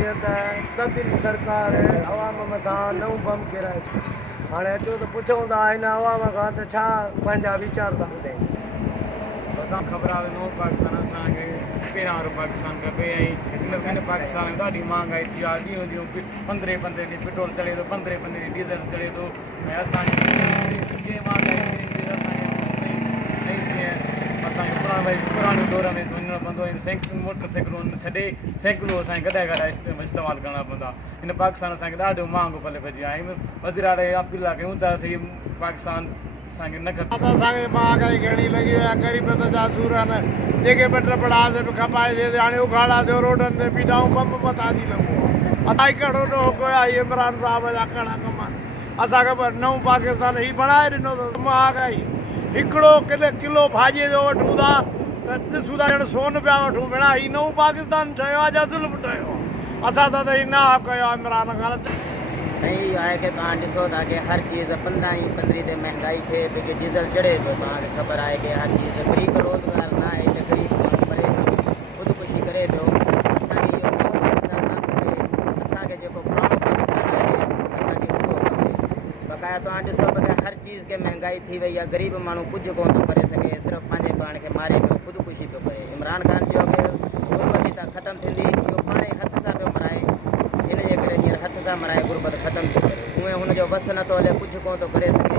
जीअं त तब्दीली सरकार अवाम मथां नओं बम किराए हाणे अचो त पुछूं था हिन अवाम खां त छा पंहिंजा वीचार था ॿुधाइनि। तव्हां ख़बर आहे नओं पाकिस्तान असांखे पहिरियां वारो पाकिस्तान खपे ऐं हिन पाकिस्तान में ॾाढी महांगाई थी आहे। ॾींहों ॾींहुं 15 ॾींहं पेट्रोल चढ़े थो, 15 ॾींहं डीज़ल चढ़े थो ऐं असांखे जीअं महांगाई पुराणे दौर में वञिणो पवंदो मोटरसाइकिलूं छॾे साइकिलूं असांखे गॾाए गॾाए इस्तेमालु करणा पवंदा। हिन पाकिस्तान असांखे ॾाढो महांगो पले पइजी आहे। वज़ीर आला अपील कयूं था असीं पाकिस्तान असांखे न खपे। असांखे महांगाई घणी लॻी वई आहे, ग़रीबत जा सूर आहिनि जेके ॿ टे पड़ास बि खपाए हाणे उघाड़ा थियो रोडनि ते बीठाऊं बम मथां थी लॻो असांखे कहिड़ो ॾोह कोया इमरान साहिब जा कहिड़ा कम आहिनि। असांखे नओं पाकिस्तान हीउ बणाए ॾिनो अथसि। महांगाई हिकिड़ो किलो भाॼीअ जो वठूं था त ॾिसूं था ॼण सोन पिया वठूं भेण। हीउ नओं पाकिस्तान ठहियो आहे या ज़ुल्म ठहियो आहे? असां त हीउ न कयो आहे इमरान खां। सही आहे कि तव्हां ॾिसो था कि हर चीज़ 15 ते महांगाई थिए थी कि डीज़ल चढ़े थो। तव्हांखे ख़बर आहे कि हर चीज़ कोई रोज़गार न आहे त ग़रीब ख़ुदकुशी करे थो। असांखे इहो नओं पाकिस्तान न खपे। असांखे जेको पुराणो पाकिस्तान आहे असांखे उहो खपे। बक़ाया तव्हां ॾिसो था कि हर चीज़ खे महांगाई थी वई आहे। ग़रीब माण्हू कुझु कोन थो करे सघे, सिर्फ़ु पंहिंजे पाण खे मारे पियो, ख़ुदकुशी पियो करे। इमरान ख़ान चयो कि गुरबत त ख़तमु थींदी, इहो पाण ई हथ सां पियो मराए। इन जे करे हींअर हथ सां मराए गुरबत ख़तमु थी करे। उहे हुनजो वस नथो हले, कुझु कोन थो करे सघे।